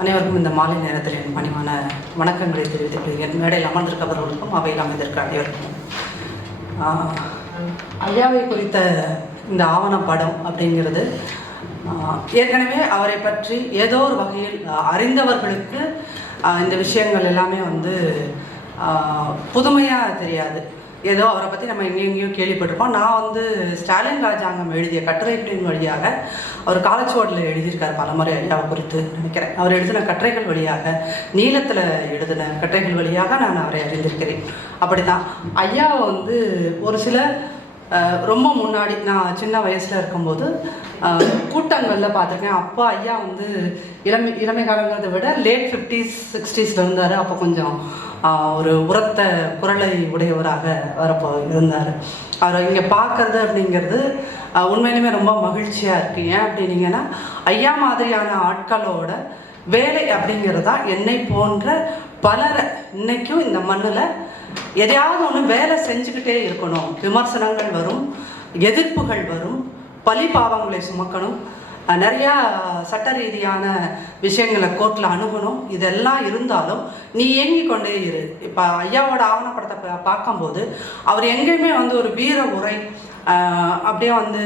அனைவருக்கும் இந்த மாலை நேரத்தில் என் பணிவான வணக்கங்களை தெரிவித்துக் கொள்கிறேன். மேடையில் அமர்ந்திருப்பவர்களுக்கும் அவையில் அமைந்திருக்க அனைவருக்கும். ஐயாவை குறித்த இந்த ஆவணப்படம் அப்படிங்கிறது ஏற்கனவே அவரை பற்றி ஏதோ ஒரு வகையில் அறிந்தவர்களுக்கு இந்த விஷயங்கள் எல்லாமே வந்து புதுமையாக தெரியாது. ஏதோ அவரை பற்றி நம்ம எங்கெங்கேயோ கேள்விப்பட்டிருப்போம். நான் வந்து ஸ்டாலின் ராஜாங்கம் எழுதிய கட்டுரைகளின் வழியாக அவர் காலச்சுவடில் எழுதியிருக்கார் பலமுறை ஐயாவை குறித்து நினைக்கிறேன். அவர் எழுதின கட்டுரைகள் வழியாக நீளத்தில் எழுதின கட்டுரைகள் வழியாக நான் அவரை அறிந்திருக்கிறேன். அப்படிதான் ஐயாவை வந்து ஒரு சில ரொம்ப முன்னாடி நான் சின்ன வயசில் இருக்கும்போது கூட்டங்களில் பார்த்துருக்கேன். அப்போ ஐயா வந்து இளமை இளமை காலங்கிறத விட லேட் ஃபிஃப்டிஸ் சிக்ஸ்டீஸில் இருந்தார். அப்போ கொஞ்சம் ஒரு உரத்த குரலை உடையவராக வரப்போ இருந்தார். அவரை இங்கே பார்க்கறது அப்படிங்கிறது உண்மையிலுமே ரொம்ப மகிழ்ச்சியாக இருக்குது ஏன் அப்படின்னீங்கன்னா ஐயா மாதிரியான ஆட்களோட வேலை அப்படிங்கிறது தான் என்னை போன்ற பலரை இன்றைக்கும் இந்த மண்ணில் எதையாவது ஒன்று வேலை செஞ்சுக்கிட்டே இருக்கணும். விமர்சனங்கள் வரும் எதிர்ப்புகள் வரும் பழி பாவங்களை சுமக்கணும். நிறையா சட்ட ரீதியான விஷயங்களை கோர்ட்டில் அணுகணும். இதெல்லாம் இருந்தாலும் நீ இயங்கி கொண்டே இரு. இப்போ ஐயாவோட ஆவணப்படத்தை பார்க்கும்போது அவர் எங்கேயுமே வந்து ஒரு வீர உரை அப்படியே வந்து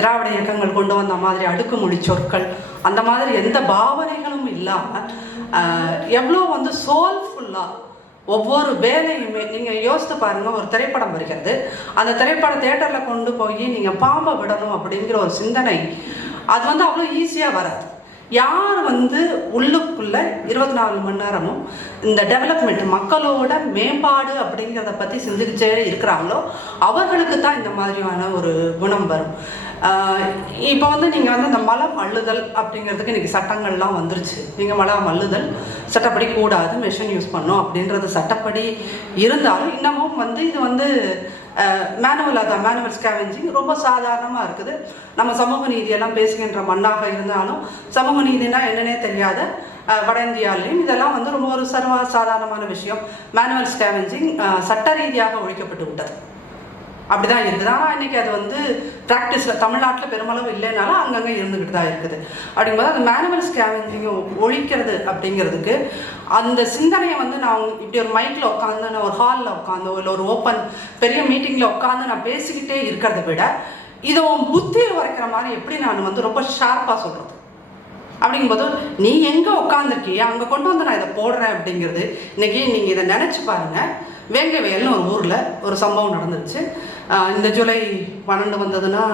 திராவிட இயக்கங்கள் கொண்டு வந்த மாதிரி அடுக்குமொழி சொற்கள் அந்த மாதிரி எந்த பாவனைகளும் இல்லாமல் எவ்வளோ வந்து சோல்ஃபுல்லாக ஒவ்வொரு வேலையுமே நீங்கள் யோசித்து பாருங்கள் ஒரு திரைப்படம் வருகிறது. அந்த திரைப்படம் தேட்டரில் கொண்டு போய் நீங்கள் பாம்பை விடணும் அப்படிங்கிற ஒரு சிந்தனை அது வந்து அவ்வளோ ஈஸியாக வராது. யார் வந்து உள்ளுக்குள்ள இருபத்தி நாலு மணி நேரமும் இந்த டெவலப்மெண்ட் மக்களோட மேம்பாடு அப்படிங்கிறத பற்றி சிந்திச்சே இருக்கிறாங்களோ அவர்களுக்கு தான் இந்த மாதிரியான ஒரு குணம் வரும். இப்போ வந்து நீங்கள் வந்து இந்த மலம் அள்ளுதல் அப்படிங்கிறதுக்கு இன்றைக்கி சட்டங்கள்லாம் வந்துருச்சு. நீங்கள் மலம் அள்ளுதல் சட்டப்படி கூடாது மிஷின் யூஸ் பண்ணும் அப்படின்றது சட்டப்படி இருந்தாலும் இன்னமும் வந்து இது வந்து மேனுவலாக தான். மேனுவல் ஸ்கேவெஞ்சிங் ரொம்ப சாதாரணமாக இருக்குது. நம்ம சமூக நீதியெல்லாம் பேசுகின்ற மண்ணாக இருந்தாலும் சமூக நீதினா என்னன்னே தெரியாத வட இந்தியாவிலையும் இதெல்லாம் வந்து ரொம்ப ஒரு சர்வ சாதாரணமான விஷயம். மேனுவல் ஸ்கேவெஞ்சிங் சட்ட ரீதியாக ஒழிக்கப்பட்டு விட்டது. அப்படிதான் இருக்குது ஆனால் இன்றைக்கி அது வந்து ப்ராக்டிஸில் தமிழ்நாட்டில் பெருமளவு இல்லைனாலும் அங்கங்கே இருந்துக்கிட்டு தான் இருக்குது. அப்படிங்கும்போது அந்த மேனுவல் ஸ்கேவெஞ்சிங் ஒழிக்கிறது அப்படிங்கிறதுக்கு அந்த சிந்தனையை வந்து நான் இப்படி ஒரு மைக்கில் உட்காந்து நான் ஒரு ஹாலில் உட்காந்து இல்லை ஒரு ஓப்பன் பெரிய மீட்டிங்கில் உட்காந்து நான் பேசிக்கிட்டே இருக்கிறத விட இதை உன் புத்தியை வரைக்கிற மாதிரி எப்படி நான் வந்து ரொம்ப ஷார்ப்பாக சொல்கிறது அப்படிங்கும்போது நீ எங்கே உட்காந்துருக்கிய அங்கே கொண்டு வந்து நான் இதை போடுறேன் அப்படிங்கிறது இன்றைக்கி நீங்கள் இதை நினச்சி பாருங்கள் வேங்கவேல்னு ஒரு ஊரில் ஒரு சம்பவம் நடந்துச்சு இந்த ஜூலை பன்னெண்டு வந்ததுன்னா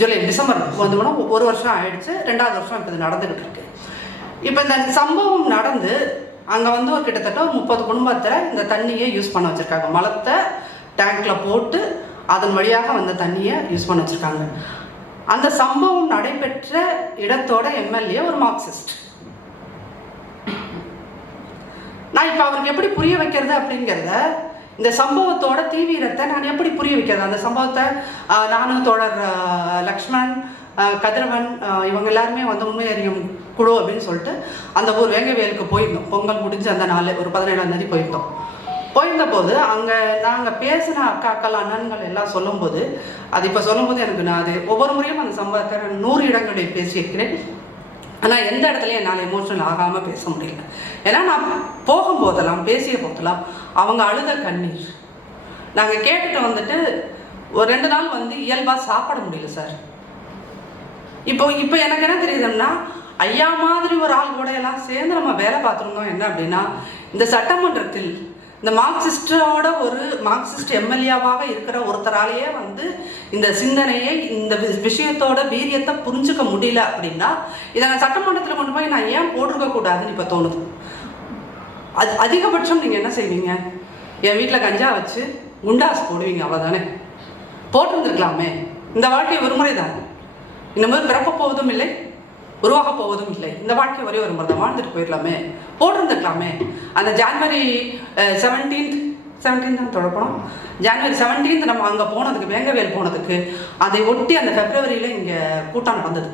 ஜூலை டிசம்பர் வந்தோம்னா ஒரு வருஷம் ஆயிடுச்சு. ரெண்டாவது வருஷம் இப்போ இது நடந்துக்கிட்டு இருக்கு. இப்போ இந்த சம்பவம் நடந்து அங்கே வந்து ஒரு கிட்டத்தட்ட முப்பது குடும்பத்தில் இந்த தண்ணியை யூஸ் பண்ண வச்சுருக்காங்க. மலத்தை டேங்க்கில் போட்டு அதன் வழியாக வந்த தண்ணியை யூஸ் பண்ண வச்சுருக்காங்க. அந்த சம்பவம் நடைபெற்ற இடத்தோட எம்எல்ஏ ஒரு மார்க்சிஸ்ட். நான் இப்போ அவருக்கு எப்படி புரிய வைக்கிறது அப்படிங்கிறத இந்த சம்பவத்தோட தீவிரத்தை நான் எப்படி புரிய வைக்கிறது? அந்த சம்பவத்தை நானும் தோழர் லக்ஷ்மண் கதிரவன் இவங்க எல்லாருமே வந்து உண்மை அறியும் குழு அப்படின்னு சொல்லிட்டு அந்த ஊர் வேங்கவேலுக்கு போயிருந்தோம். பொங்கல் முடிஞ்சு அந்த நாள் ஒரு பதினேழாம் தேதி போயிருந்தோம். போயிருந்தபோது அங்கே நாங்கள் பேசின அக்காக்கள் அண்ணன்கள் எல்லாம் சொல்லும்போது அது இப்போ சொல்லும்போது எனக்கு நான் அது ஒவ்வொரு முறையும் அந்த சம்பவத்தை நான் நூறு இடங்களில் பேசியிருக்கிறேன். ஆனால் எந்த இடத்துலையும் என்னால் எமோஷனல் ஆகாமல் பேச முடியல. ஏன்னா நான் போகும்போதெல்லாம் பேசிய போதெல்லாம் அவங்க அழுத கண்ணீர். நாங்கள் கேட்டுட்டு வந்துட்டு ஒரு ரெண்டு நாள் வந்து இயல்பாக சாப்பிட முடியல சார். இப்போ இப்போ எனக்கு என்ன தெரியுதுன்னா ஐயா மாதிரி ஒரு ஆள் கூட எல்லாம் சேர்ந்து நம்ம வேலை பார்த்துருந்தோம். என்ன அப்படின்னா இந்த சட்டமன்றத்தில் இந்த மார்க்சிஸ்டோட ஒரு மார்க்சிஸ்ட் எம்எல்ஏவாக இருக்கிற ஒருத்தராலேயே வந்து இந்த சிந்தனையை இந்த விஷயத்தோட வீரியத்தை புரிஞ்சுக்க முடியல அப்படின்னா இதை நான் சட்டமன்றத்தில் கொண்டு போய் நான் ஏன் போட்டிருக்க கூடாதுன்னு இப்போ தோணுது. அது அதிகபட்சம் நீங்கள் என்ன செய்வீங்க? என் வீட்டில் கஞ்சா வச்சு குண்டாஸ் போடுவீங்க அவ்வளோதானே போட்டிருந்துருக்கலாமே. இந்த வாழ்க்கை ஒரு முறை தான் இந்த மாதிரி பிறக்க போவதும் இல்லை உருவாக போவதும் இல்லை. இந்த வாழ்க்கை ஒரே ஒரு முறை தான் வாழ்ந்துட்டு போயிடலாமே. போட்டிருந்துருக்கலாமே. அந்த ஜான்வரி செவன்டீன்த் செவன்டீன் தான் தொடப்பணும் ஜான்வரி செவன்டீன்த் நம்ம அங்கே போனதுக்கு வேங்கவேல் போனதுக்கு அதை ஒட்டி அந்த பிப்ரவரியில் இங்கே கூட்டம் நடந்தது.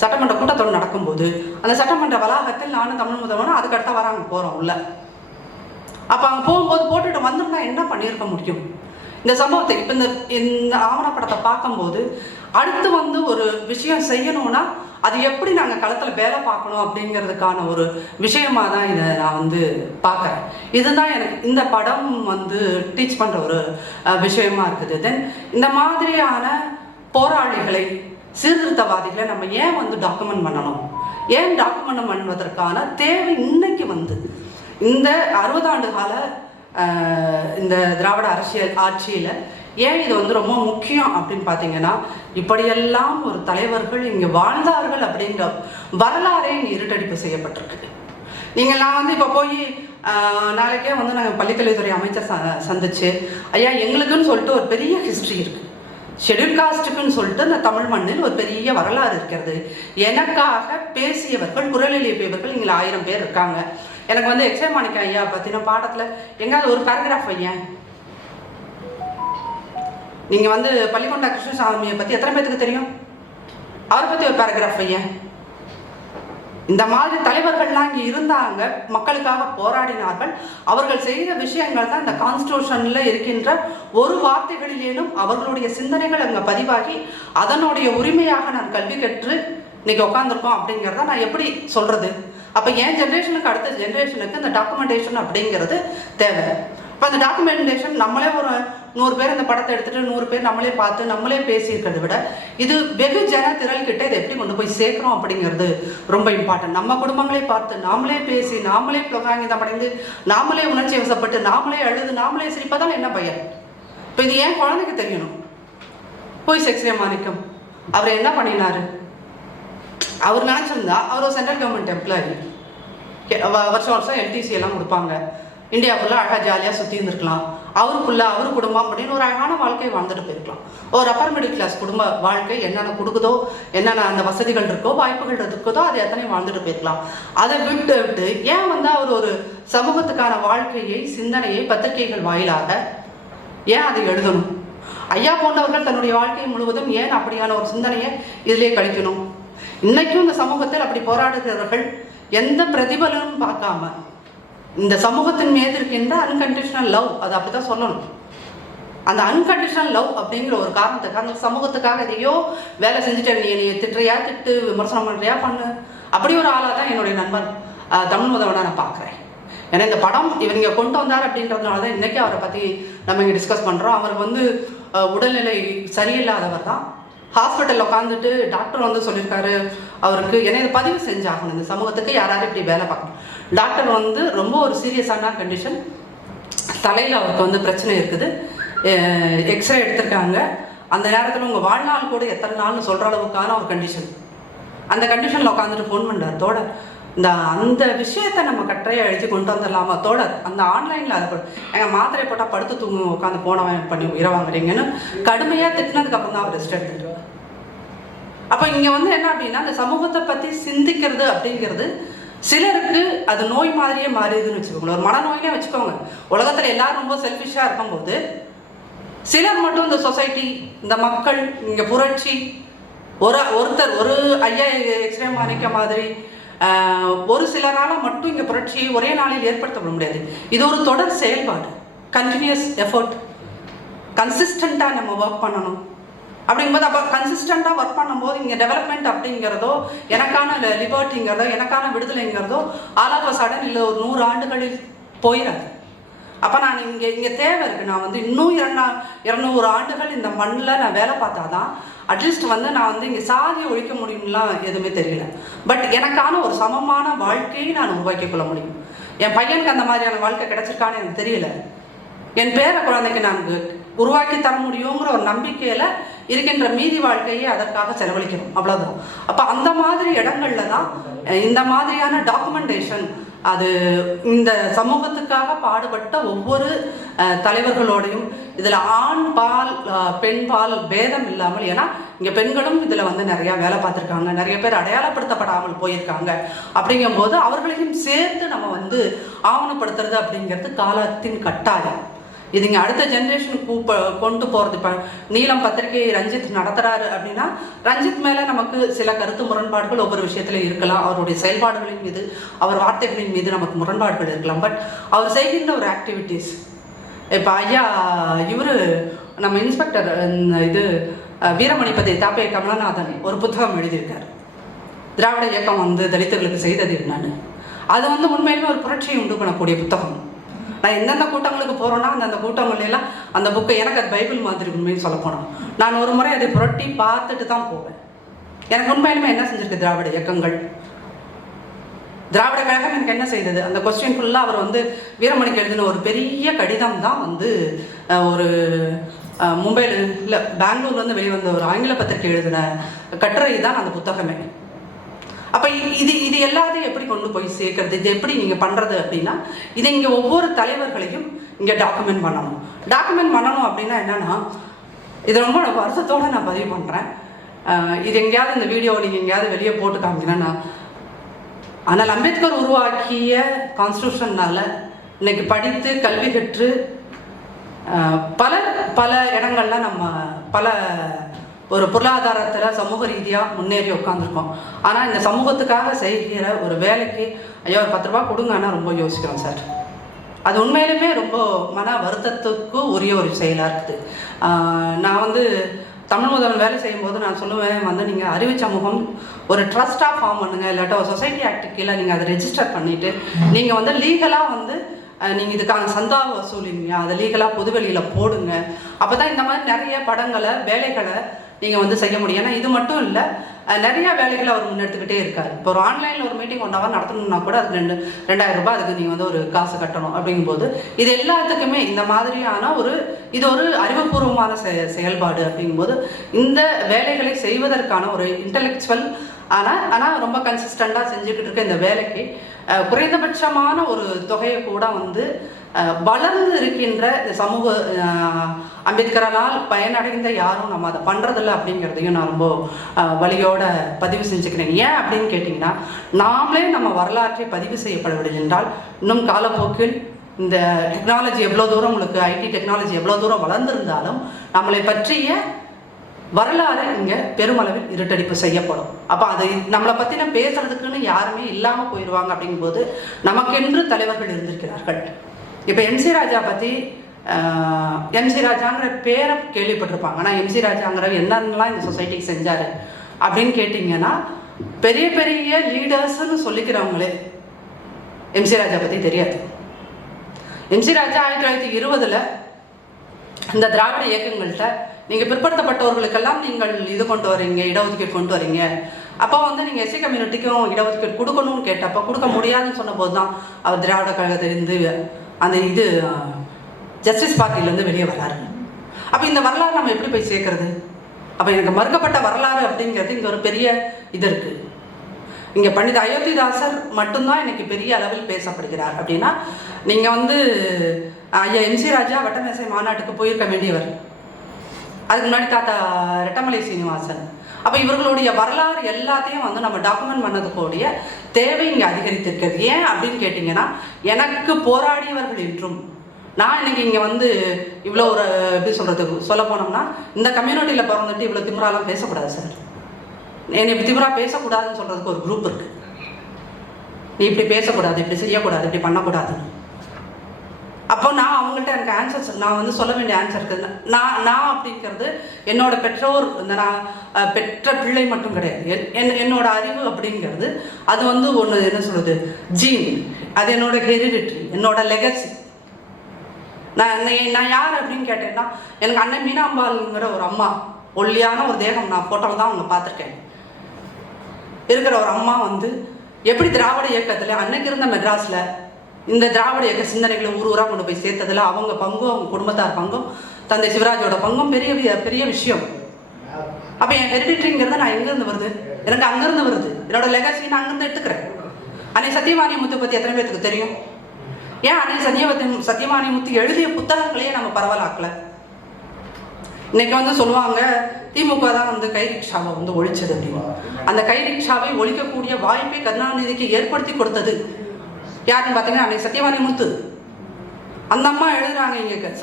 சட்டமன்ற கூட்டத்தொடர் நடக்கும்போது அந்த சட்டமன்ற வளாகத்தில் நானும் தமிழ் முதல்வனும் அதுக்கடுத்த வராங்க போகிறோம் உள்ள. அப்போ அங்கே போகும்போது போட்டுட்டு வந்தோம்னா என்ன பண்ணியிருக்க முடியும்? இந்த சம்பவத்தை இப்போ இந்த இந்த ஆவணப்படத்தை பார்க்கும்போது அடுத்து வந்து ஒரு விஷயம் செய்யணும்னா அது எப்படி நாங்கள் களத்தில் வேலை பார்க்கணும் அப்படிங்கிறதுக்கான ஒரு விஷயமா தான் இதை நான் வந்து பார்க்குறேன். இதுதான் எனக்கு இந்த படம் வந்து டீச் பண்ணுற ஒரு விஷயமா இருக்குது. தென் இந்த மாதிரியான போராளிகளை சீர்திருத்தவாதிகளை நம்ம ஏன் வந்து டாக்குமெண்ட் பண்ணணும்? ஏன் டாக்குமெண்ட் பண்ணுவதற்கான தேவை இன்னைக்கு வந்து? இந்த அறுபதாண்டு கால இந்த திராவிட அரசியல் ஆட்சியில் ஏன் இது வந்து ரொம்ப முக்கியம் அப்படின்னு பார்த்தீங்கன்னா இப்படியெல்லாம் ஒரு தலைவர்கள் இங்கே வாழ்ந்தார்கள் அப்படிங்கிற வரலாறே இங்கே இருட்டடிப்பு செய்யப்பட்டிருக்கு. நீங்கள் நான் வந்து இப்போ போய் நாளைக்கே வந்து நாங்கள் பள்ளிக்கல்வித்துறை அமைச்சர் ச சந்திச்சு ஐயா எங்களுக்குன்னு சொல்லிட்டு ஒரு பெரிய ஹிஸ்ட்ரி இருக்குது ஷெடியூல் காஸ்ட்டுக்குன்னு சொல்லிட்டு அந்த தமிழ் மண்ணில் ஒரு பெரிய வரலாறு இருக்கிறது. எனக்காக பேசியவர்கள் குரல் எழுப்பியவர்கள் இங்கே ஆயிரம் பேர் இருக்காங்க. எனக்கு வந்து எக்ஸே மாணிக்க ஐயா பற்றின பாடத்தில் எங்காவது ஒரு பேராகிராஃப் ஐயன் நீங்கள் வந்து பள்ளிக்கொண்டா கிருஷ்ணசாமியை பற்றி எத்தனை பேத்துக்கு தெரியும்? அவரை பற்றி ஒரு பேராகிராஃப் ஐயன் இந்த மாதிரி தலைவர்கள்லாம் இங்கே இருந்தாங்க மக்களுக்காக போராடினார்கள். அவர்கள் செய்த விஷயங்கள் தான் இந்த கான்ஸ்டியூஷனில் இருக்கின்ற ஒரு வார்த்தைகளிலேனும் அவர்களுடைய சிந்தனைகள் அங்கே பதிவாகி அதனுடைய உரிமையாக நான் கல்வி கற்று இன்னைக்கு உட்காந்துருக்கோம் அப்படிங்கிறத நான் எப்படி சொல்கிறது அப்போ என் ஜென்ரேஷனுக்கு அடுத்த ஜென்ரேஷனுக்கு இந்த டாக்குமெண்டேஷன் அப்படிங்கிறது தேவை. இப்போ அந்த டாக்குமெண்டேஷன் நம்மளே ஒரு நூறு பேர் இந்த படத்தை எடுத்துட்டு நூறு பேர் நம்மளே பார்த்து நம்மளே பேசியிருக்கிறத விட இது வெகு ஜன திரள்கிட்ட இதை எப்படி கொண்டு போய் சேர்க்குறோம் அப்படிங்கிறது ரொம்ப இம்பார்ட்டன்ட் நம்ம குடும்பங்களே பார்த்து நாமளே பேசி நாமளே புலகாங்கிதம் அடைந்து நாமளே உணர்ச்சி வசப்பட்டு நாமளே அழுது நாமளே சிரிப்பதால் என்ன பையன் இப்போ இது ஏன் குழந்தைக்கு தெரியணும்? போய் செக்ஸே மாணிக்கம் அவர் என்ன பண்ணினாரு? அவர் நினச்சிருந்தா அவர் சென்ட்ரல் கவர்மெண்ட் எம்ப்ளாயி வருஷம் வருஷம் எல்டிசி எல்லாம் கொடுப்பாங்க. இந்தியா ஃபுல்லாக அழகாக ஜாலியாக சுற்றி இருந்திருக்கலாம். அவருக்குள்ள அவர் குடும்பம் அப்படின்னு ஒரு அழகான வாழ்க்கையை வாழ்ந்துட்டு போயிருக்கலாம். ஒரு அப்பர் மிடில் கிளாஸ் குடும்ப வாழ்க்கை என்னென்ன கொடுக்குதோ என்னென்ன அந்த வசதிகள் இருக்கோ வாய்ப்புகள் இருக்குதோ அதை எத்தனை வாழ்ந்துட்டு போயிருக்கலாம். அதை விட்டு விட்டு ஏன் வந்து அவர் ஒரு சமூகத்துக்கான வாழ்க்கையை சிந்தனையை பத்திரிகைகள் வாயிலாக ஏன் அதை எழுதணும்? ஐயா போன்றவர்கள் தன்னுடைய வாழ்க்கை முழுவதும் ஏன் அப்படியான ஒரு சிந்தனையை இதிலே கழிக்கணும்? இன்னைக்கும் இந்த சமூகத்தில் அப்படி போராடுகிறவர்கள் எந்த பிரதிபலனும் பார்க்காம இந்த சமூகத்தின் மீது இருக்கின்ற அன்கண்டிஷனல் லவ் அது அப்படிதான் சொல்லணும். அந்த அன்கண்டிஷனல் லவ் அப்படிங்கிற ஒரு காரணத்துக்காக அந்த சமூகத்துக்காக எதையோ வேலை செஞ்சுட்டு நீ நீ திட்டுறியா திட்டு விமர்சனம் பண்ணுறியா பண்ணு. அப்படி ஒரு ஆளாக தான் என்னுடைய நண்பன். தமிழ் முதல்வனை நான் பார்க்குறேன். ஏன்னா இந்த படம் இவங்க இங்கே கொண்டு வந்தார் அப்படின்றதுனால தான் இன்றைக்கி அவரை பற்றி நம்ம இங்கே டிஸ்கஸ் பண்ணுறோம் அவர் வந்து உடல்நிலை சரியில்லாதவர் தான். ஹாஸ்பிட்டலில் உட்காந்துட்டு டாக்டர் வந்து சொல்லியிருக்காரு. அவருக்கு ஏன்னா இதை பதிவு செஞ்சாகணும். இந்த சமூகத்துக்கு யாராவது இப்படி வேலை பார்க்கணும்? டாக்டர் வந்து ரொம்ப ஒரு சீரியஸான கண்டிஷன் தலையில் அவருக்கு வந்து பிரச்சனை இருக்குது. எக்ஸ்ரே எடுத்திருக்காங்க. அந்த நேரத்தில் உங்கள் வாழ்நாள் கூட எத்தனை நாள்னு சொல்கிற அளவுக்கான ஒரு கண்டிஷன் அந்த கண்டிஷனில் உட்காந்துட்டு ஃபோன் பண்ணுறார் தோழர் இந்த அந்த விஷயத்தை நம்ம கட்டையை எழுதி கொண்டு வந்துடலாமா? தோழர் அந்த ஆன்லைனில் அதை எங்கள் மாத்திரை போட்டால் படுத்து தூங்கு உட்காந்து போனவன் பண்ணி இரவாங்குறீங்கன்னு கடுமையாக திட்டினதுக்கப்புறம் தான் அவர் ரெஸ்ட் எடுத்துட்டு அப்போ இங்கே வந்து என்ன அப்படின்னா அந்த சமூகத்தை பற்றி சிந்திக்கிறது அப்படிங்கிறது சிலருக்கு அது நோய் மாதிரியே மாறிடுதுன்னு வச்சுக்கோங்களேன் ஒரு மனநோயினே வச்சுக்கோங்க. உலகத்தில் எல்லாரும் ரொம்ப செல்ஃபிஷாக இருக்கும்போது சிலர் மட்டும் இந்த சொசைட்டி இந்த மக்கள் இங்கே புரட்சி ஒரு ஒருத்தர் ஒரு ஐயா எக்ஸ்ரே மாணிக்க மாதிரி ஒரு சிலரால் மட்டும் இங்கே புரட்சியை ஒரே நாளில் ஏற்படுத்த முடியாது. இது ஒரு தொடர் செயல்பாடு. கண்டினியூஸ் எஃபர்ட் கன்சிஸ்டண்ட்டாக நம்ம ஒர்க் பண்ணணும். அப்படிங்கும்போது அப்போ கன்சிஸ்டண்ட்டாக ஒர்க் பண்ணும்போது இங்கே டெவலப்மெண்ட் அப்படிங்கிறதோ எனக்கான லிபர்ட்டிங்கிறதோ எனக்கான விடுதலைங்கிறதோ ஆல் ஆஃப் சடன் இல்லை ஒரு நூறு ஆண்டுகளில் போயிடாது அப்போ நான் இங்கே இங்கே தேவை இருக்குது நான் வந்து இன்னும் இரண்டா இரநூறு ஆண்டுகள் இந்த மண்ணில் நான் வேலை பார்த்தா தான் அட்லீஸ்ட் வந்து நான் வந்து இங்கே சாதியை ஒழிக்க முடியும்லாம் எதுவுமே தெரியல. பட் எனக்கான ஒரு சமமான வாழ்க்கையை நான் உருவாக்கிக் கொள்ள முடியும். என் பையனுக்கு அந்த மாதிரியான வாழ்க்கை கிடைச்சிருக்கான்னு எனக்கு தெரியல. என் பேர குழந்தைக்கு நான் உருவாக்கி தர முடியுங்கிற ஒரு நம்பிக்கையில் இருக்கின்ற மீதி வாழ்க்கையை அதற்காக செலவழிக்கணும். அவ்வளோதான் அப்போ அந்த மாதிரி இடங்கள்ல தான் இந்த மாதிரியான டாக்குமெண்டேஷன் அது இந்த சமூகத்துக்காக பாடுபட்ட ஒவ்வொரு தலைவர்களோடையும் இதில் ஆண் பால் பெண் பால் பேதம் இல்லாமல் ஏன்னா இங்கே பெண்களும் இதில் வந்து நிறையா வேலை பார்த்துருக்காங்க. நிறைய பேர் அடையாளப்படுத்தப்படாமல் போயிருக்காங்க. அப்படிங்கும்போது அவர்களையும் சேர்த்து நம்ம வந்து ஆவணப்படுத்துறது அப்படிங்கிறது காலத்தின் கட்டாயம். இதுங்க அடுத்த ஜென்ரேஷனுக்கு கூப்ப கொண்டு போகிறது இப்போ நீலம் பத்திரிகை ரஞ்சித் நடத்துகிறாரு அப்படின்னா ரஞ்சித் மேலே நமக்கு சில கருத்து முரண்பாடுகள் ஒவ்வொரு விஷயத்துல இருக்கலாம். அவருடைய செயல்பாடுகளின் மீது அவர் வார்த்தைகளின் மீது நமக்கு முரண்பாடுகள் இருக்கலாம். பட் அவர் செய்கின்ற ஒரு ஆக்டிவிட்டீஸ் இப்போ ஐயா இவர் நம்ம இன்ஸ்பெக்டர் இந்த இது அஹ், வீரமணிபதி தாப்பே கமலநாதன் ஒரு புத்தகம் எழுதியிருக்கார். திராவிட இயக்கம் வந்து தலித்துகளுக்கு செய்தது என்னன்னு அது வந்து உண்மையிலுமே ஒரு புரட்சியை உண்டு பண்ணக்கூடிய புத்தகம். நான் எந்தெந்த கூட்டங்களுக்கு போகிறேன்னா அந்தந்த கூட்டங்கள்லாம் அந்த புக்கை எனக்கு அது பைபிள் மாதிரி உண்மைன்னு சொல்ல போனோம் நான் ஒரு முறை அதை புரட்டி பார்த்துட்டு தான் போவேன். எனக்கு உண்மையிலுமே என்ன செஞ்சிருக்கு திராவிட இயக்கங்கள்? திராவிட கழகம் எனக்கு என்ன செய்தது? அந்த கொஸ்டின் ஃபுல்லாக அவர் வந்து வீரமணிக்கு எழுதின ஒரு பெரிய கடிதம் தான் வந்து ஒரு மும்பையில் இல்லை பெங்களூர்லேருந்து வெளிவந்த ஒரு ஆங்கில பத்திரிகை எழுதின கட்டுரை தான் அந்த புத்தகமே. அப்போ இது இது எல்லாத்தையும் எப்படி கொண்டு போய் சேர்க்கறது? இது எப்படி நீங்கள் பண்ணுறது அப்படின்னா இதை இங்கே ஒவ்வொரு தலைவர்களையும் இங்கே டாக்குமெண்ட் பண்ணணும். டாக்குமெண்ட் பண்ணணும் அப்படின்னா என்னன்னா இது ரொம்ப வருஷத்தோடு நான் பதிவு பண்ணுறேன் இது எங்கேயாவது இந்த வீடியோ நீங்கள் எங்கேயாவது வெளியே போட்டு காமிக்கிறேன்னா ஆனால் அம்பேத்கர் உருவாக்கிய கான்ஸ்டியூஷன்னால் இன்னைக்கு படித்து கல்வி கற்று பல பல இடங்கள்ல நம்ம பல ஒரு பொருளாதாரத்தில் சமூக ரீதியாக முன்னேறி உட்காந்துருக்கோம் ஆனால் இந்த சமூகத்துக்காக செய்கிற ஒரு வேலைக்கு ஐயோ ஒரு பத்து ரூபா கொடுங்கன்னா ரொம்ப யோசிக்கிறோம் சார். அது உண்மையிலுமே ரொம்ப மன வருத்தத்துக்கு உரிய ஒரு செயலாக இருக்குது. நான் வந்து தமிழ் முதல்வன் வேலை செய்யும்போது நான் சொல்லுவேன் வந்து நீங்கள் அறிவு சமூகம் ஒரு ட்ரஸ்ட்டாக ஃபார்ம் பண்ணுங்க இல்லாட்ட ஒரு சொசைட்டி ஆக்ட் கீழே நீங்கள் அதை ரெஜிஸ்டர் பண்ணிவிட்டு நீங்கள் வந்து லீகலாக வந்து நீங்கள் இதுக்கான சந்தா வசூலிங்க அதை லீகலாக பொதுவெளியில் போடுங்க. அப்போ தான் இந்த மாதிரி நிறைய படங்களை வேலைகளை நீங்கள் வந்து செய்ய முடியும். ஏன்னா இது மட்டும் இல்லை நிறைய வேலைகளை அவர் முன்னெடுத்துக்கிட்டே இருக்கார். இப்போ ஒரு ஆன்லைனில் ஒரு மீட்டிங் ஒன் ஹவர் நடத்தணும்னா கூட அதுக்கு ரெண்டு ரெண்டாயிரம் ரூபாய் அதுக்கு நீங்கள் வந்து ஒரு காசு கட்டணும் அப்படிங்கும்போது இது எல்லாத்துக்குமே இந்த மாதிரியான ஒரு இது ஒரு அறிவுபூர்வமான செ செயல்பாடு அப்படிங்கும்போது இந்த வேலைகளை செய்வதற்கான ஒரு இன்டலெக்சுவல் ஆனால் ஆனால் ரொம்ப கன்சிஸ்டண்ட்டாக செஞ்சுக்கிட்டு இருக்க இந்த வேலைக்கு குறைந்தபட்சமான ஒரு தொகையை கூட வந்து வளர்ந்து இருக்கின்ற இந்த சமூக அம்பேத்கரால் பயனடைந்த யாரும் நம்ம அதை பண்ணுறதில்ல அப்படிங்கிறதையும் நான் ரொம்ப வழியோட பதிவு செஞ்சுக்கிறேன். ஏன் அப்படின்னு கேட்டிங்கன்னா நாமளே நம்ம வரலாற்றை பதிவு செய்யப்படவில்லை என்றால் இன்னும் காலப்போக்கில் இந்த டெக்னாலஜி எவ்வளோ தூரம் உங்களுக்கு ஐடி டெக்னாலஜி எவ்வளோ தூரம் வளர்ந்துருந்தாலும் நம்மளை பற்றிய வரலாறு இங்கே பெருமளவில் இருட்டடிப்பு செய்யப்படும். அப்போ அது நம்மளை பற்றின பேசுறதுக்குன்னு யாருமே இல்லாமல் போயிடுவாங்க அப்படிங்கும்போது நமக்கென்று தலைவர்கள் இருந்திருக்கிறார்கள். இப்போ எம்சி ராஜா பற்றி எம்சி ராஜாங்கிற பேரை கேள்விப்பட்டிருப்பாங்க. ஆனால் எம்சி ராஜாங்கிற என்னென்னலாம் இந்த சொசைட்டிக்கு செஞ்சார் அப்படின்னு கேட்டிங்கன்னா பெரிய பெரிய லீடர்ஸ்ன்னு சொல்லிக்கிறவங்களே எம்சி ராஜா பற்றி தெரியாது. எம்சி ராஜா ஆயிரத்தி தொள்ளாயிரத்தி இருபதில் இந்த திராவிட இயக்கங்கள்கிட்ட நீங்கள் பிற்படுத்தப்பட்டவர்களுக்கெல்லாம் நீங்கள் இது கொண்டு வரீங்க இடஒதுக்கீடு கொண்டு வரீங்க. அப்போ வந்து நீங்கள் எஸ்சி கம்யூனிட்டிக்கும் இடஒதுக்கீடு கொடுக்கணும்னு கேட்டப்போ கொடுக்க முடியாதுன்னு சொன்னபோது தான் அவர் திராவிட கழகத்திலிருந்து அந்த இது ஜஸ்டிஸ் பார்ட்டிலேருந்து வெளியே வராரு. அப்போ இந்த வரலாறு நம்ம எப்படி போய் சேர்க்கறது? அப்போ எனக்கு மறுக்கப்பட்ட வரலாறு அப்படிங்கிறது இங்கே ஒரு பெரிய இது இருக்குது இங்கே பண்டித அயோத்திதாசர் மட்டும்தான் இன்னைக்கு பெரிய அளவில் பேசப்படுகிறார். அப்படின்னா நீங்கள் வந்து ஐயா எம்சி ராஜா வட்டமேசை மாநாட்டுக்கு போயிருக்க வேண்டியவர். அதுக்கு முன்னாடி தாத்தா ரெட்டமலை சீனிவாசன். அப்போ இவர்களுடைய வரலாறு எல்லாத்தையும் வந்து நம்ம டாக்குமெண்ட் பண்ணதுக்கூடிய தேவை இங்கே அதிகரித்திருக்கிறது. ஏன் அப்படின்னு கேட்டிங்கன்னா எனக்கு போராடியவர்கள் என்றும் நான் இன்னைக்கு இங்கே வந்து இவ்வளோ ஒரு எப்படி சொல்கிறதுக்கு சொல்ல போனோம்னா இந்த கம்யூனிட்டியில் பிறந்துட்டு இவ்வளோ திமுறாலாம் பேசக்கூடாது சார் என்னை இப்படி திமுறா பேசக்கூடாதுன்னு சொல்கிறதுக்கு ஒரு குரூப் இருக்குது நீ இப்படி பேசக்கூடாது இப்படி செய்யக்கூடாது இப்படி பண்ணக்கூடாதுன்னு. அப்போ நான் அவங்கள்ட்ட எனக்கு ஆன்சர்ஸ் நான் வந்து சொல்ல வேண்டிய ஆன்சர் இருக்குது நான் நான் அப்படிங்கிறது என்னோட பெற்றோர் இந்த நான் பெற்ற பிள்ளை மட்டும் கிடையாது. என் என்னோட அறிவு அப்படிங்கிறது அது வந்து ஒன்று என்ன சொல்கிறது ஜீன் அது என்னோட ஹெரிடிட்ரி என்னோட லெகசி நான் நான் யார் அப்படின்னு கேட்டேன்னா எனக்கு அண்ணன் மீனாம்பாளுங்கிற ஒரு அம்மா ஒல்லியான ஒரு தேகம் நான் ஃபோட்டோவில் தான் அவங்க பார்த்துருக்கேன். இருக்கிற ஒரு அம்மா வந்து எப்படி திராவிட இயக்கத்தில் அன்னைக்கு இருந்த மெட்ராஸில் இந்த திராவிட இயக்க சிந்தனைகளை ஊர் ஊராக கொண்டு போய் சேர்த்ததில் அவங்க பங்கும் அவங்க குடும்பத்தார் பங்கும் தந்தை சிவராஜோட பங்கும் பெரிய வி- பெரிய விஷயம். அப்போ என் ஹெரிடிட்ரிங்கிறத நான் எங்கேருந்து வருது? எனக்கு அங்கேருந்து வருது. என்னோட லெகசி நான் அங்கேருந்து எடுத்துக்கிறேன். அன்னை சத்தியவாணி முத்து பற்றி எத்தனை பேருக்கு தெரியும்? ஏன் அன்னை சத்தியவதி சத்தியவாணி முத்து எழுதிய புத்தகங்களையே நம்ம பரவலாக்கல? இன்னைக்கு வந்து சொல்லுவாங்க திமுக தான் வந்து கை ரிக்ஷாவை வந்து ஒழிச்சது அப்படின்னு. அந்த கை ரிக்ஷாவை ஒழிக்கக்கூடிய வாய்ப்பை கருணாநிதிக்கு ஏற்படுத்தி கொடுத்தது. யாருன்னு பார்த்தீங்கன்னா அன்னைக்கு சத்தியவாணி முத்து. அந்த அம்மா எழுதுறாங்க இங்கே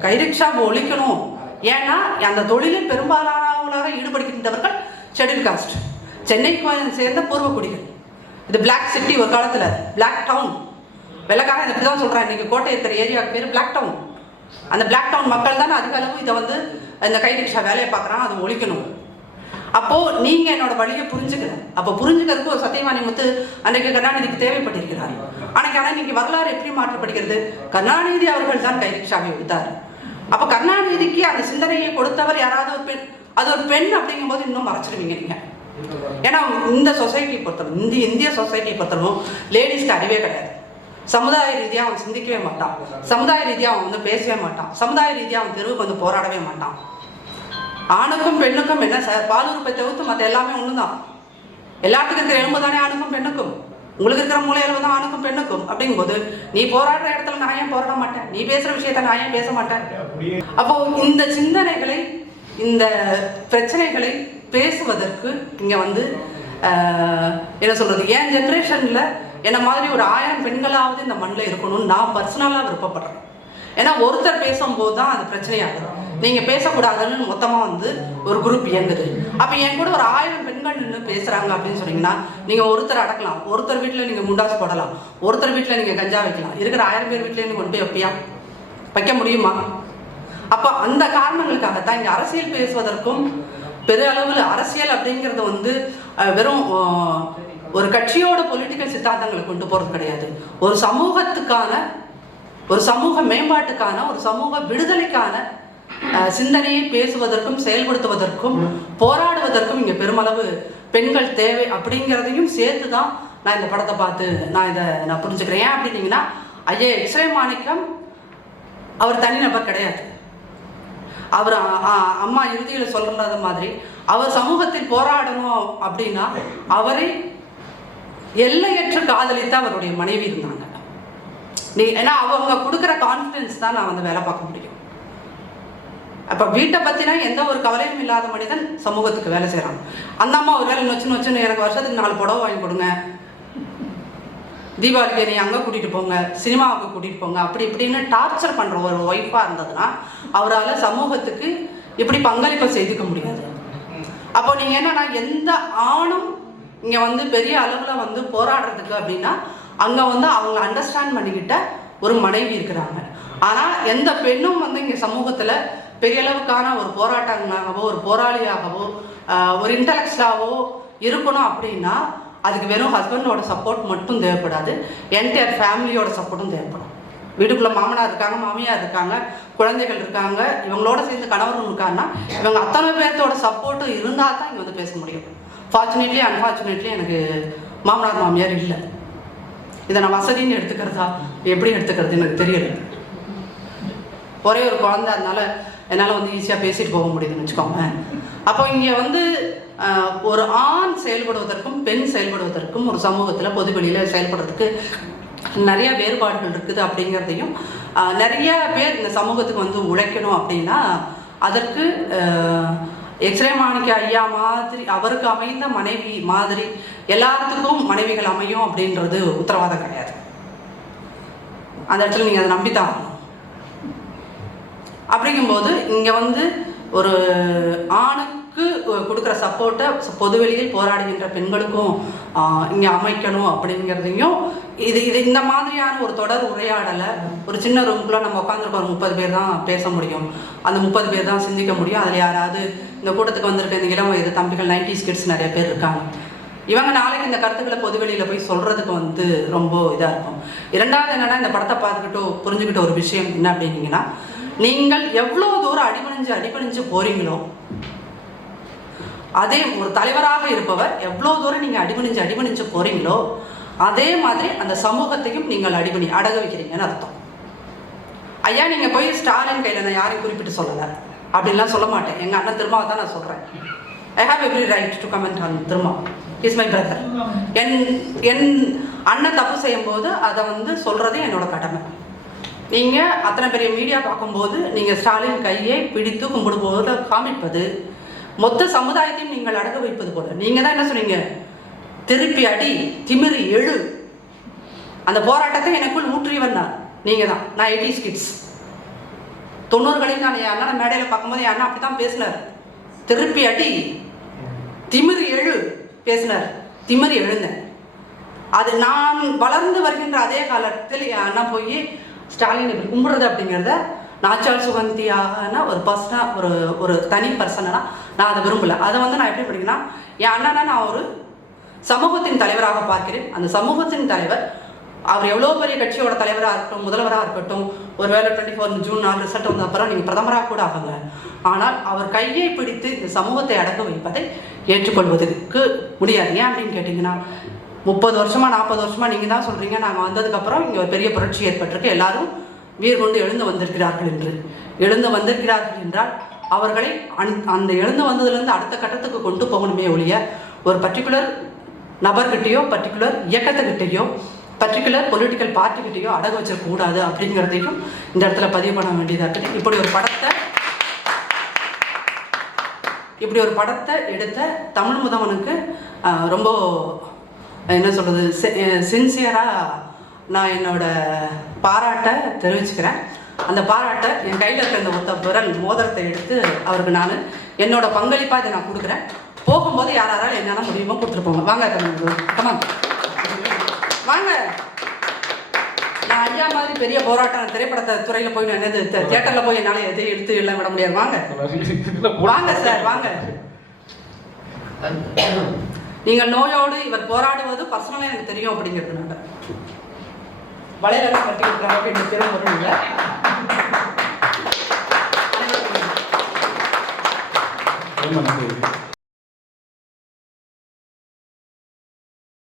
கைரிக்ஷா ச- ஒழிக்கணும். ஏன்னா அந்த தொழிலில் பெரும்பாலானவர்களாக ஈடுபடுகின்றவர்கள் ஷெட்யூல் காஸ்ட். சென்னைக்கு சேர்ந்த பூர்வக்குடிகள். இது பிளாக் சிட்டி ஒரு காலத்தில். பிளாக் டவுன் வெள்ளக்காரன் இப்படி தான் சொல்கிறான் இன்றைக்கி கோட்டை இருக்கிற ஏரியாவுக்கு பேர் பிளாக் டவுன் அந்த பிளாக் டவுன் மக்கள் தானே அதிக அளவு இதை வந்து இந்த கைரிக்ஷா வேலையை பார்க்குறாங்க அது ஒழிக்கணும். அப்போ நீங்க என்னோட வழியை புரிஞ்சுக்கணும். அப்போ புரிஞ்சுக்கிறதுக்கு ஒரு சத்தியவாணி முத்து அன்றைக்கு கருணாநிதிக்கு தேவைப்பட்டிருக்கிறார். அன்னைக்கு ஆனால் இன்னைக்கு வரலாறு எப்படி மாற்றப்படுகிறது? கருணாநிதி அவர்கள் தான் கை விடுத்தார் வித்தார் அப்போ கருணாநிதிக்கு அந்த சிந்தனையை கொடுத்தவர் யாராவது ஒரு பெண்? அது ஒரு பெண் அப்படிங்கும்போது இன்னும் மறைச்சிடுவீங்க நீங்க. ஏன்னா இந்த சொசைட்டி பொறுத்தவரை இந்திய இந்திய சொசைட்டியை பொறுத்தவரைக்கும் லேடிஸ்க்கு அறிவே கிடையாது. சமுதாய ரீதியாக அவன் சிந்திக்கவே மாட்டான். சமுதாய ரீதியாக அவன் வந்து பேசவே மாட்டான். சமுதாய ரீதியாக அவன் தெருவுக்கு வந்து போராடவே மாட்டான். ஆணுக்கும் பெண்ணுக்கும் என்ன சார் பாலுறுப்பை தவிர்த்து மற்ற எல்லாமே ஒன்று தான் எல்லாத்துக்கும் இருக்கிற எலும்பு தானே ஆணுக்கும் பெண்ணுக்கும்? உங்களுக்கு இருக்கிற மூளை எலும்பு தான் ஆணுக்கும் பெண்ணுக்கும். அப்படிங்கும்போது நீ போராடுற இடத்துல நான் ஏன் போராட மாட்டேன்? நீ பேசுற விஷயத்த நான் ஏன் பேச மாட்டேன்? அப்போ இந்த சிந்தனைகளை இந்த பிரச்சனைகளை பேசுவதற்கு இங்கே வந்து என்ன சொல்றது என் ஜென்ரேஷன்ல என்ன மாதிரி ஒரு ஆயிரம் பெண்களாவது இந்த மண்ணில் இருக்கணும்னு நான் பர்சனலாக விருப்பப்படுறேன். ஏன்னா ஒருத்தர் பேசும்போது தான் அது பிரச்சனையாகும் நீங்க பேசக்கூடாதுன்னு மொத்தமா வந்து ஒரு குரூப் இயங்குது. அப்ப என் கூட ஒரு ஆயிரம் பெண்கள் நின்று பேசுறாங்க அப்படின்னு சொன்னீங்கன்னா நீங்க ஒருத்தர் அடக்கலாம். ஒருத்தர் வீட்டுல நீங்க முண்டாசு போடலாம். ஒருத்தர் வீட்டுல நீங்க கஞ்சா வைக்கலாம். இருக்கிற ஆயிரம் பேர் வீட்டுல நீங்க கொண்டு போய் வைப்பியா? வைக்க முடியுமா? அப்ப அந்த காரணங்களுக்காகத்தான் இங்க அரசியல் பேசுவதற்கும் பெரிய அளவில் அரசியல் அப்படிங்கிறது வந்து வெறும் ஒரு கட்சியோட பொலிட்டிக்கல் சித்தாந்தங்களை கொண்டு போறது கிடையாது. ஒரு சமூகத்துக்கான ஒரு சமூக மேம்பாட்டுக்கான ஒரு சமூக விடுதலைக்கான சிந்தனையை பேசுவதற்கும் செயல்படுத்துவதற்கும் போராடுவதற்கும் இங்க பெருமளவு பெண்கள் தேவை அப்படிங்கிறதையும் சேர்த்து தான் நான் இந்த படத்தை பார்த்து நான் இதை நான் புரிஞ்சுக்கிறேன். ஏன் அப்படின்னீங்கன்னா ஐயா எக்ஸ்ரே மாணிக்கம் அவர் தனிநபர் கிடையாது. அவர் அம்மா இறுதியில் சொல்றது மாதிரி அவர் சமூகத்தில் போராடணும் அப்படின்னா அவரை எல்லையற்ற காதலித்த அவருடைய மனைவி இருந்தாங்க. நீ ஏன்னா அவங்க கொடுக்குற கான்ஃபிடன்ஸ் தான் நான் வந்து வேலை பார்க்க முடியும். அப்போ வீட்டை பற்றினா எந்த ஒரு கவலையும் இல்லாத மனிதன் சமூகத்துக்கு வேலை செய்கிறான் அந்த அம்மா ஒரு வேலை நொச்சு நொச்சுன்னு எனக்கு வருஷத்துக்கு நாலு புடவை வாங்கி கொடுங்க. தீபாவளிக்கு நீ அங்கே கூட்டிகிட்டு போங்க சினிமாவுக்கு கூட்டிகிட்டு போங்க அப்படி இப்படின்னு டார்ச்சர் பண்ணுற ஒரு ஒய்ஃபாக இருந்ததுன்னா அவரால் சமூகத்துக்கு இப்படி பங்களிப்பை செய்துக்க முடியாது. அப்போ நீங்கள் என்னன்னா எந்த ஆணும் இங்கே வந்து பெரிய அளவில் வந்து போராடுறதுக்கு அப்படின்னா அங்கே வந்து அவங்க அண்டர்ஸ்டாண்ட் பண்ணிக்கிட்ட ஒரு மனைவி இருக்கிறாங்க. ஆனால் எந்த பெண்ணும் வந்து இங்கே சமூகத்தில் பெரிய அளவுக்கான ஒரு போராட்டங்களாகவோ ஒரு போராளியாகவோ ஒரு இன்டலெக்சுவலாகவோ இருக்கணும் அப்படின்னா அதுக்கு வெறும் ஹஸ்பண்டோட சப்போர்ட் மட்டும் தேவைப்படாது. என்டையர் ஃபேமிலியோட சப்போர்ட்டும் தேவைப்படும். வீட்டுக்குள்ளே மாமனார் இருக்காங்க மாமியார் இருக்காங்க குழந்தைகள் இருக்காங்க இவங்களோட சேர்ந்து கணவரும் இருக்காங்கன்னா இவங்க அத்தனை பேர்த்தோட சப்போர்ட்டும் இருந்தால் தான் இங்கே வந்து பேச முடியும். ஃபார்ச்சுனேட்லி அன்ஃபார்ச்சுனேட்லி எனக்கு மாமனார் மாமியார் இல்லை. இதை நான் வசதின்னு எடுத்துக்கிறதா? எப்படி எடுத்துக்கிறது எனக்கு தெரியல. ஒரே ஒரு குழந்தை அதனால என்னால் வந்து ஈஸியாக பேசிட்டு போக முடியுதுன்னு வச்சுக்கோங்க அப்போ இங்கே வந்து ஒரு ஆண் செயல்படுவதற்கும் பெண் செயல்படுவதற்கும் ஒரு சமூகத்தில் பொதுவெளியில் செயல்படுறதுக்கு நிறைய வேறுபாடுகள் இருக்குது அப்படிங்கிறதையும் நிறைய பேர் இந்த சமூகத்துக்கு வந்து உழைக்கணும் அப்படின்னா அதற்கு எக்ஸ்ரே மாணிக்க ஐயா மாதிரி அவருக்கு அமைந்த மனைவி மாதிரி எல்லாத்துக்கும் மனைவிகள் அமையும் அப்படின்றது உத்தரவாதம் கிடையாது. அந்த இடத்துல நீங்கள் அதை நம்பித்தான் அப்படிங்கும்போது இங்கே வந்து ஒரு ஆணுக்கு கொடுக்குற சப்போர்ட்டை பொதுவெளியில் போராடுகின்ற பெண்களுக்கும் இங்கே அமைக்கணும் அப்படிங்கிறதையும் இது இது இந்த மாதிரியான ஒரு தொடர் உரையாடலை ஒரு சின்ன ரூம்குள்ளே நம்ம உட்காந்துருக்க ஒரு முப்பது பேர் தான் பேச முடியும். அந்த முப்பது பேர் தான் சிந்திக்க முடியும். அதில் யாராவது இந்த கூட்டத்துக்கு வந்திருக்க இந்த இளம் வயது தம்பிகள் நைன்டி கிட்ஸ் நிறைய பேர் இருக்காங்க. இவங்க நாளைக்கு இந்த கருத்துக்களை பொதுவெளியில் போய் சொல்கிறதுக்கு வந்து ரொம்ப இதாக இருக்கும். இரண்டாவது என்னென்னா இந்த படத்தை பார்த்துக்கிட்டோ புரிஞ்சுக்கிட்ட ஒரு விஷயம் என்ன அப்படின்னீங்கன்னா நீங்கள் எவ்வளோ தூரம் அடிபணிஞ்சு அடிபணிஞ்சு போறீங்களோ அதே ஒரு தலைவராக இருப்பவர் எவ்வளோ தூரம் நீங்கள் அடிபணிஞ்சு அடிபணிஞ்சு போறீங்களோ அதே மாதிரி அந்த சமூகத்தையும் நீங்கள் அடிபணி அடக வைக்கிறீங்கன்னு அர்த்தம். ஐயா நீங்கள் போய் ஸ்டாலின் கையில் நான் யாரையும் குறிப்பிட்டு சொல்லலை. அப்படின்லாம் சொல்ல மாட்டேன். எங்கள் அண்ணன் திருமாவை தான் நான் சொல்கிறேன் I have every right to comment on Thiruma. Is my brother என் என் அண்ணன் தப்பு செய்யும்போது அதை வந்து சொல்கிறது என்னோட கடமை. நீங்கள் அத்தனை பெரிய மீடியா பார்க்கும்போது நீங்கள் ஸ்டாலின் கையை பிடித்து கும்பிடும்போது காமிப்பது. மொத்த சமுதாயத்தையும் நீங்கள் அடக்க வைப்பது போல. நீங்கள் தான் என்ன சொன்னீங்க? திருப்பி அடி திமிரி எழு. அந்த போராட்டத்தை எனக்குள் ஊற்றியவன் நான். நீங்கள் தான். நான் எயிட்டிஸ் கிட்ஸ் தொண்ணூறுகளில் நான் என் அண்ணனை மேடையில் பார்க்கும்போது என் அண்ணன் அப்படி தான் பேசினார். திருப்பி அடி திமிரு எழு பேசினார். திமிரி எழுந்தேன். அது நான் வளர்ந்து வருகின்ற அதே காலத்தில் என் அண்ணா போய் ஸ்டாலின் இப்படி கும்பிடுறது அப்படிங்கிறத நாச்சால் சுகந்தியாகனா ஒரு பர்சனாக ஒரு ஒரு தனி பர்சனாக நான் அதை விரும்பலை. அதை வந்து நான் எப்படி படிக்கிறேன்னா என் அண்ணனை நான் ஒரு சமூகத்தின் தலைவராக பார்க்கிறேன். அந்த சமூகத்தின் தலைவர் அவர் எவ்வளோ பெரிய கட்சியோட தலைவராக இருக்கட்டும் முதல்வராக இருக்கட்டும் ஒரு வேலை டுவெண்ட்டி ஃபோர் ஜூன் நாலு ரிசல்ட் வந்த அப்புறம் நீங்கள் பிரதமராக கூட ஆகுங்க ஆனால் அவர் கையை பிடித்து இந்த சமூகத்தை அடக்க வைப்பதை ஏற்றுக்கொள்வதற்கு முடியாது. ஏன் அப்படின்னு கேட்டிங்கன்னா முப்பது வருஷமா நாற்பது வருஷமா நீங்கள் தான் சொல்கிறீங்க நாங்கள் வந்ததுக்கப்புறம் இங்கே ஒரு பெரிய புரட்சி ஏற்பட்டிருக்கு. எல்லாரும் வீர் கொண்டு எழுந்து வந்திருக்கிறார்கள் என்று. எழுந்து வந்திருக்கிறார்கள் என்றால் அவர்களை அந் அந்த எழுந்து வந்ததுலேருந்து அடுத்த கட்டத்துக்கு கொண்டு போகணுமே ஒழிய ஒரு பர்டிகுலர் நபர்கிட்டேயோ பர்டிகுலர் இயக்கத்துக்கிட்டேயோ பர்டிகுலர் பொலிட்டிக்கல் பார்ட்டிக்கிட்டேயோ அடகு வச்சிடக்கூடாது அப்படிங்கிறதையும் இந்த இடத்துல பதிவு பண்ண வேண்டியதாக இருக்குது. இப்படி ஒரு படத்தை இப்படி ஒரு படத்தை எடுத்த தமிழ் முதவனுக்கு ரொம்ப என்ன சொல்கிறது சின்சியராக நான் என்னோட பாராட்டை தெரிவிச்சுக்கிறேன். அந்த பாராட்டை என் கையில் இருக்க இந்த ஒத்த விரல் மோதிரத்தை எடுத்து அவருக்கு நான் என்னோட பங்களிப்பாக இதை நான் கொடுக்குறேன். போகும்போது யார் யாராலும் என்னென்ன முடியுமோ கொடுத்துட்டு போங்க. வாங்க கமான் வாங்க. நான் ஐயா மாதிரி பெரிய போராட்டம் திரைப்படத்தை துறையில் போய் நான் என்னது தியேட்டரில் போய் என்னால் எதையும் எடுத்து எல்லாம் விட முடியாது. வாங்க. வாங்க சார் வாங்க. நீங்கள் நோயோடு இவர் போராடுவது பர்சனலாக எனக்கு தெரியும் அப்படிங்கிறதுனால. வளையலாம் கட்டி கொடுக்குறாங்க அப்படின்னு தெரியும் பொருள் இல்லை. ரொம்ப நன்றி.